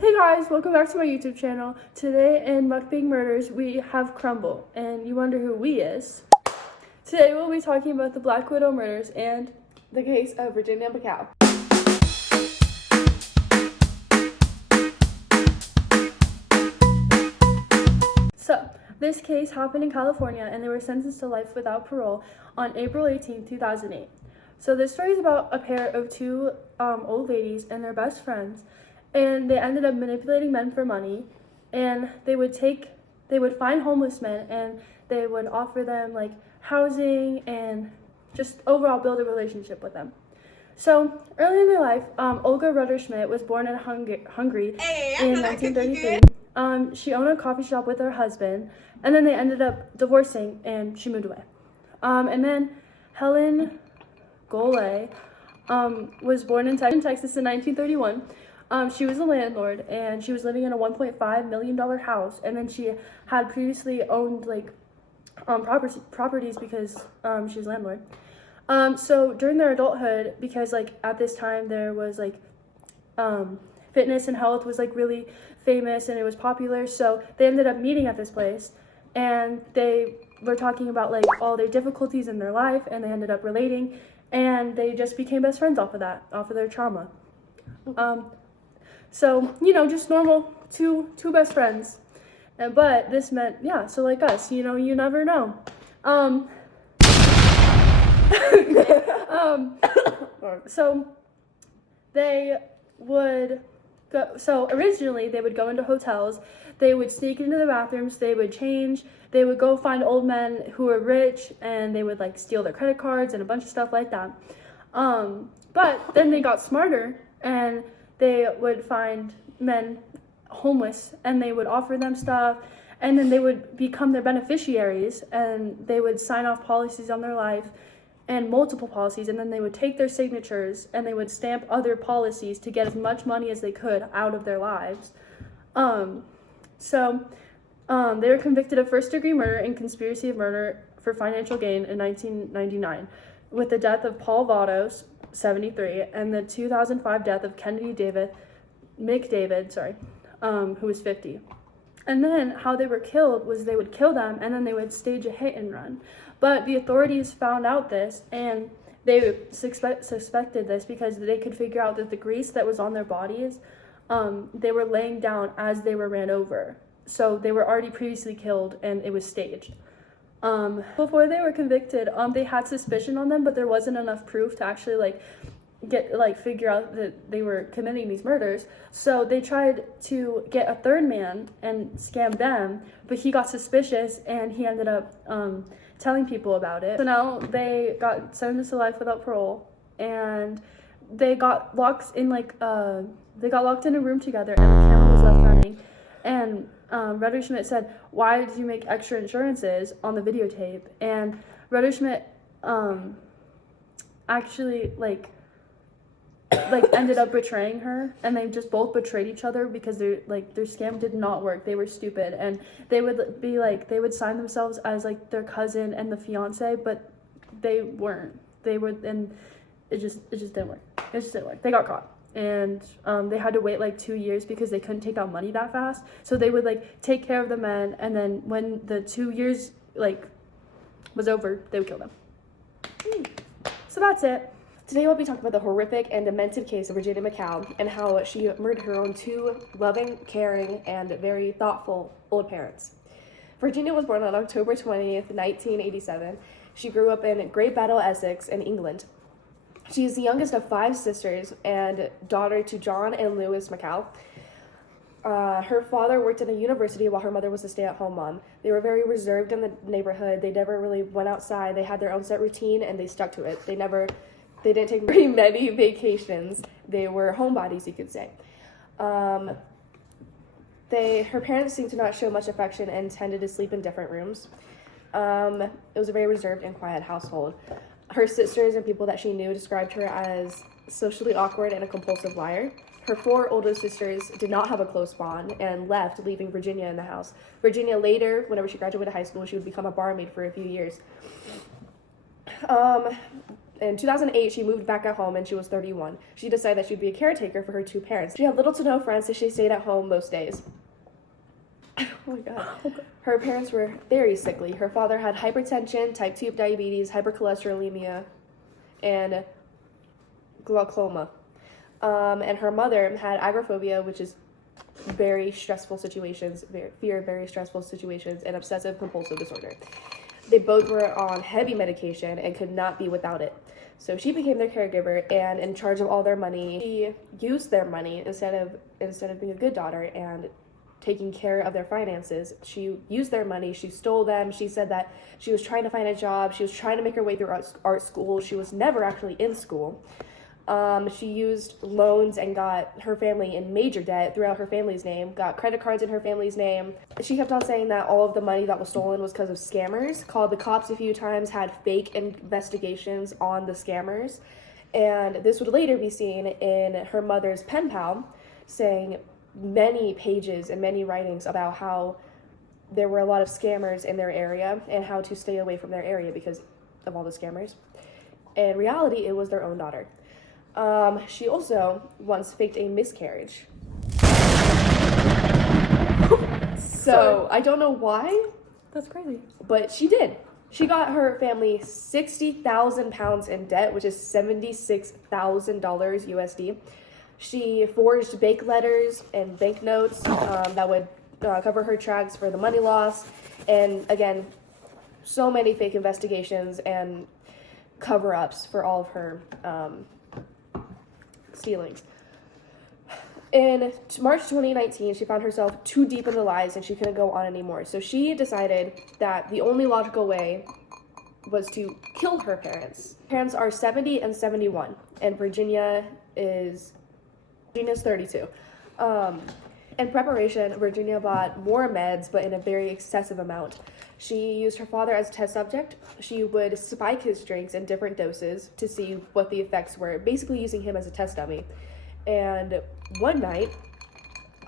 Hey guys, welcome back to my YouTube channel. Today in Mukbang Murders, we have Crumble, and you wonder who we is. Today we'll be talking about the Black Widow murders and the case of Virginia McCall. So, this case happened in California, and they were sentenced to life without parole on April 18, 2008. So this story is about a pair of two old ladies and their best friends, and they ended up manipulating men for money, and they would find homeless men and they would offer them like housing and just overall build a relationship with them. So early in their life, Olga Rudder-Schmidt was born in Hungary in 1933. She owned a coffee shop with her husband, and then they ended up divorcing and she moved away. And then Helen Golay was born in Texas in 1931. She was a landlord, and she was living in a $1.5 million house, and then she had previously owned like properties because she was a landlord. So during their adulthood, because like at this time there was like fitness and health was like really famous and it was popular, so they ended up meeting at this place, and they were talking about like all their difficulties in their life, and they ended up relating, and they just became best friends off of their trauma. So, you know, just normal two best friends. But this meant, yeah, so like us, you know, you never know. So they would go, so originally they would go into hotels, they would sneak into the bathrooms, they would change, they would go find old men who were rich, and they would like steal their credit cards and a bunch of stuff like that. But then they got smarter, and they would find men homeless, and they would offer them stuff, and then they would become their beneficiaries, and they would sign off policies on their life, and multiple policies, and then they would take their signatures and they would stamp other policies to get as much money as they could out of their lives. So they were convicted of first-degree murder and conspiracy of murder for financial gain in 1999, with the death of Paul Vados, 73, and the 2005 death of Kennedy McDavid, who was 50. And then how they were killed was they would kill them, and then they would stage a hit and run. But the authorities found out this, and they suspected this because they could figure out that the grease that was on their bodies, they were laying down as they were ran over. So they were already previously killed, and it was staged. Before they were convicted, they had suspicion on them, but there wasn't enough proof to actually figure out that they were committing these murders. So they tried to get a third man and scam them, but he got suspicious and he ended up telling people about it. So now they got sentenced to life without parole, and they got locked in a room together, and the camera was left running. And Rudder-Schmidt said, "Why did you make extra insurances on the videotape?" And Rudder-Schmidt actually ended up betraying her, and they just both betrayed each other because their scam did not work. They were stupid, and they would sign themselves as like their cousin and the fiance, but they weren't. And it just didn't work. It just didn't work. They got caught. And they had to wait like 2 years because they couldn't take out money that fast. So they would take care of the men, and then when the 2 years was over, they would kill them. So that's it. Today we'll be talking about the horrific and demented case of Virginia McCall and how she murdered her own two loving, caring, and very thoughtful old parents. Virginia was born on October 20th, 1987. She grew up in Great Battle, Essex, in England. She is the youngest of 5 sisters and daughter to John and Louis McCall. Her father worked in a university while her mother was a stay-at-home mom. They were very reserved in the neighborhood. They never really went outside. They had their own set routine, and they stuck to it. They didn't take very many vacations. They were homebodies, you could say. Her parents seemed to not show much affection and tended to sleep in different rooms. It was a very reserved and quiet household. Her sisters and people that she knew described her as socially awkward and a compulsive liar. Her 4 older sisters did not have a close bond and left, leaving Virginia in the house. Virginia later, whenever she graduated high school, she would become a barmaid for a few years. In 2008, she moved back at home and she was 31. She decided that she'd be a caretaker for her two parents. She had little to no friends, so she stayed at home most days. Oh my god. Her parents were very sickly. Her father had hypertension, type 2 diabetes, hypercholesterolemia, and glaucoma. And her mother had agoraphobia, which is very stressful situations, fear of very stressful situations, and obsessive compulsive disorder. They both were on heavy medication and could not be without it. So she became their caregiver and in charge of all their money. She used their money instead of being a good daughter and taking care of their finances. She used their money. She stole them. She said that she was trying to find a job. She was trying to make her way through art school. She was never actually in school. She used loans and got her family in major debt throughout her family's name, got credit cards in her family's name. She kept on saying that all of the money that was stolen was because of scammers, called the cops a few times, had fake investigations on the scammers. And this would later be seen in her mother's pen pal, saying many pages and many writings about how there were a lot of scammers in their area and how to stay away from their area because of all the scammers. In reality, it was their own daughter. She also once faked a miscarriage. So, I don't know why. That's crazy. But she did. She got her family 60,000 pounds in debt, which is $76,000 USD. She forged bank letters and banknotes that would cover her tracks for the money loss. And again, so many fake investigations and cover-ups for all of her stealings. In March 2019, she found herself too deep in the lies and she couldn't go on anymore. So she decided that the only logical way was to kill her parents. Her parents are 70 and 71, and Virginia's 32. In preparation, Virginia bought more meds, but in a very excessive amount. She used her father as a test subject. She would spike his drinks in different doses to see what the effects were, basically using him as a test dummy. And one night,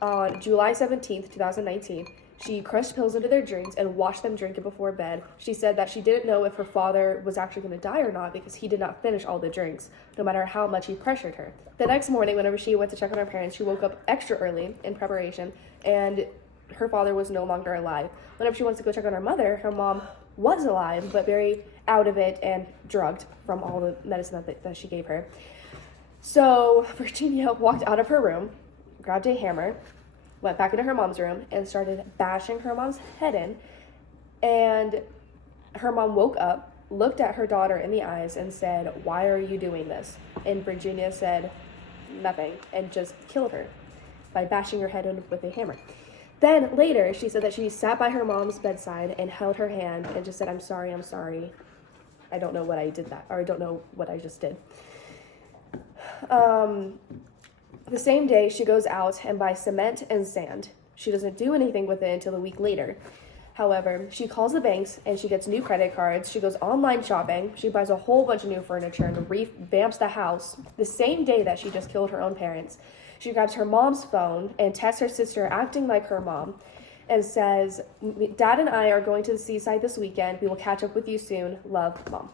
on July 17th, 2019, she crushed pills into their drinks and watched them drink it before bed. She said that she didn't know if her father was actually going to die or not because he did not finish all the drinks, no matter how much he pressured her. The next morning, whenever she went to check on her parents, she woke up extra early in preparation, and her father was no longer alive. Whenever she went to go check on her mother, her mom was alive, but very out of it and drugged from all the medicine that she gave her. So Virginia walked out of her room, grabbed a hammer, went back into her mom's room, and started bashing her mom's head in. And her mom woke up, looked at her daughter in the eyes, and said, "Why are you doing this?" And Virginia said nothing and just killed her by bashing her head in with a hammer. Then later, she said that she sat by her mom's bedside and held her hand and just said, I'm sorry. I don't know what I did that, or I don't know what I just did." The same day, she goes out and buys cement and sand. She doesn't do anything with it until a week later. However, she calls the banks and she gets new credit cards. She goes online shopping. She buys a whole bunch of new furniture and revamps the house the same day that she just killed her own parents. She grabs her mom's phone and texts her sister acting like her mom and says, "Dad and I are going to the seaside this weekend. We will catch up with you soon. Love, Mom."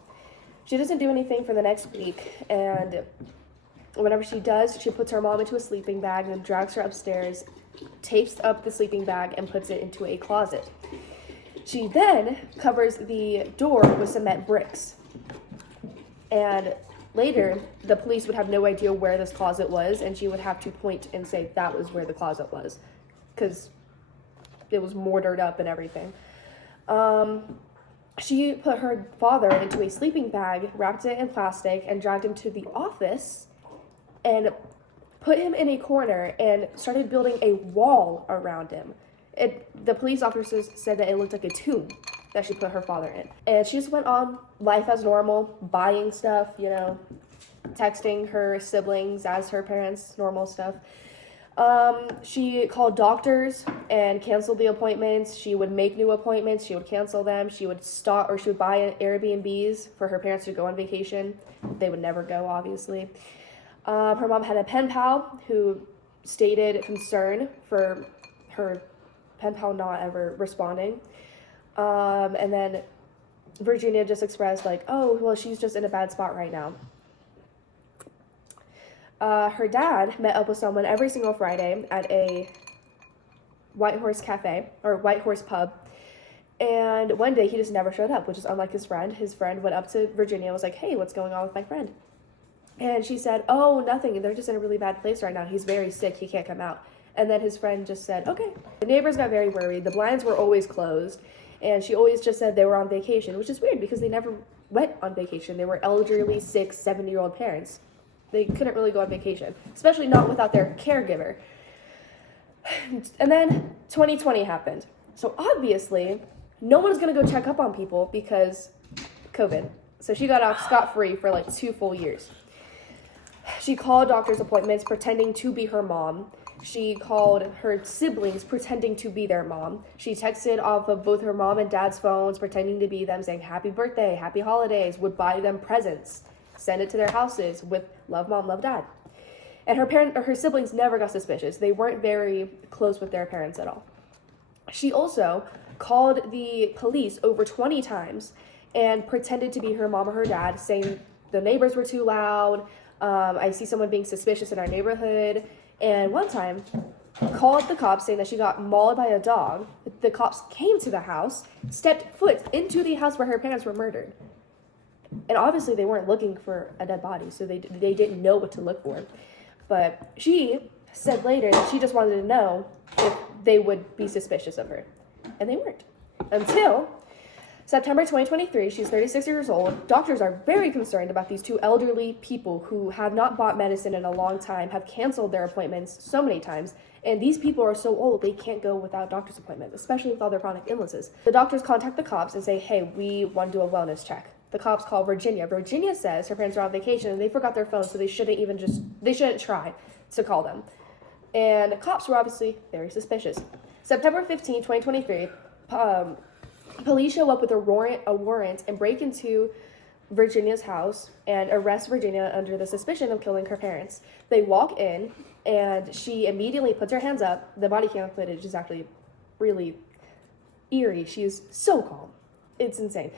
She doesn't do anything for the next week, and whenever she does, she puts her mom into a sleeping bag and drags her upstairs, tapes up the sleeping bag, and puts it into a closet. She then covers the door with cement bricks. And later, the police would have no idea where this closet was, and she would have to point and say that was where the closet was, because it was mortared up and everything. She put her father into a sleeping bag, wrapped it in plastic, and dragged him to the office and put him in a corner and started building a wall around him. The police officers said that it looked like a tomb that she put her father in. And she just went on life as normal, buying stuff, texting her siblings as her parents, normal stuff. She called doctors and canceled the appointments. She would make new appointments. She would cancel them. She would buy Airbnbs for her parents to go on vacation. They would never go, obviously. Her mom had a pen pal who stated concern for her pen pal not ever responding. And then Virginia just expressed like, oh, well, she's just in a bad spot right now. Her dad met up with someone every single Friday at a White Horse Cafe, or White Horse Pub. And one day he just never showed up, which is unlike his friend. His friend went up to Virginia and was like, hey, what's going on with my friend? And she said, oh, nothing. They're just in a really bad place right now. He's very sick. He can't come out. And then his friend just said, okay. The neighbors got very worried. The blinds were always closed. And she always just said they were on vacation, which is weird because they never went on vacation. They were elderly, 70-year-old parents. They couldn't really go on vacation, especially not without their caregiver. And then 2020 happened. So obviously, no one's going to go check up on people because COVID. So she got off scot-free for like 2 full years. She called doctor's appointments pretending to be her mom. She called her siblings pretending to be their mom. She texted off of both her mom and dad's phones pretending to be them, saying happy birthday, happy holidays, would buy them presents, send it to their houses with love mom, love dad. And her siblings never got suspicious. They weren't very close with their parents at all. She also called the police over 20 times and pretended to be her mom or her dad, saying the neighbors were too loud. I see someone being suspicious in our neighborhood. And one time, called the cops saying that she got mauled by a dog. The cops came to the house, stepped foot into the house where her parents were murdered. And obviously they weren't looking for a dead body, so they didn't know what to look for. But she said later that she just wanted to know if they would be suspicious of her. And they weren't. Until September 2023, she's 36 years old. Doctors are very concerned about these 2 elderly people who have not bought medicine in a long time, have canceled their appointments so many times, and these people are so old they can't go without doctor's appointments, especially with all their chronic illnesses. The doctors contact the cops and say, hey, we want to do a wellness check. The cops call Virginia. Virginia says her parents are on vacation and they forgot their phone, so they shouldn't try to call them. And the cops were obviously very suspicious. September 15, 2023, police show up with a warrant and break into Virginia's house and arrest Virginia under the suspicion of killing her parents. They walk in and she immediately puts her hands up. The body cam footage is actually really eerie. She's so calm. It's insane.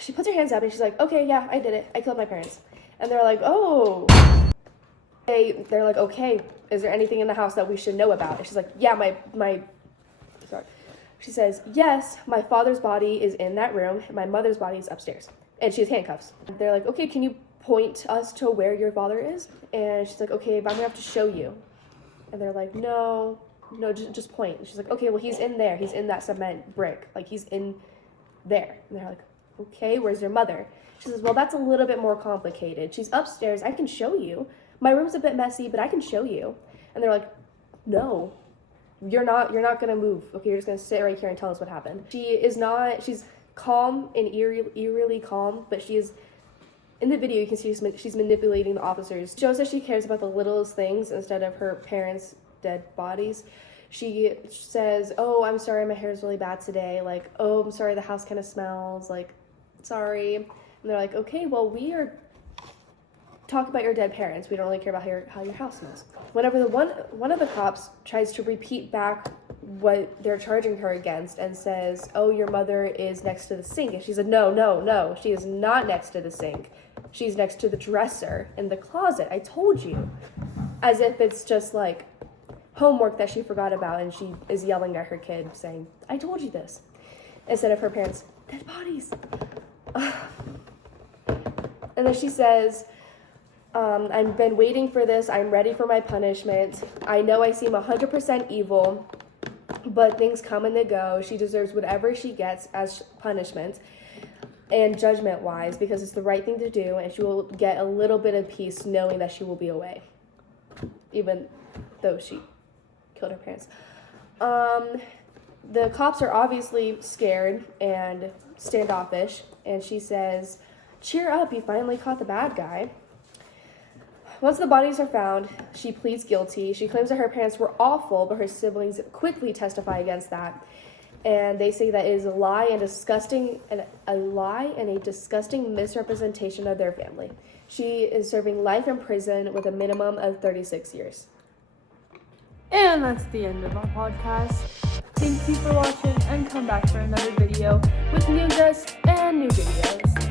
She puts her hands up and she's like, okay, yeah, I did it. I killed my parents. And they're like, oh. They're like, okay, is there anything in the house that we should know about? And she's like, yeah, sorry. She says, yes, my father's body is in that room. And my mother's body is upstairs. And she has handcuffs. They're like, okay, can you point us to where your father is? And she's like, okay, but I'm gonna have to show you. And they're like, no, just point. And she's like, okay, well, he's in there. He's in that cement brick. Like, he's in there. And they're like, okay, where's your mother? She says, well, that's a little bit more complicated. She's upstairs. I can show you. My room's a bit messy, but I can show you. And they're like, no, you're not going to move. Okay, you're just going to sit right here and tell us what happened. She's calm and eerily calm, but she is, in the video, you can see she's manipulating the officers. It shows that she cares about the littlest things instead of her parents' dead bodies. She says, oh, I'm sorry, my hair is really bad today. Like, oh, I'm sorry, the house kind of smells. Like, sorry. And they're like, okay, well, we are talk about your dead parents. We don't really care about how your house smells. Whenever one of the cops tries to repeat back what they're charging her against and says, oh, your mother is next to the sink. And she said, no, she is not next to the sink. She's next to the dresser in the closet. I told you. As if it's just like homework that she forgot about and she is yelling at her kid saying, I told you this. Instead of her parents' dead bodies. And then she says, I've been waiting for this. I'm ready for my punishment. I know I seem 100% evil, but things come and they go. She deserves whatever she gets as punishment and judgment-wise because it's the right thing to do, and she will get a little bit of peace knowing that she will be away, even though she killed her parents. The cops are obviously scared and standoffish, and she says, cheer up, you finally caught the bad guy. Once the bodies are found, she pleads guilty. She claims that her parents were awful, but her siblings quickly testify against that. And they say that it is a lie and a disgusting misrepresentation of their family. She is serving life in prison with a minimum of 36 years. And that's the end of our podcast. Thank you for watching and come back for another video with new guests and and new videos.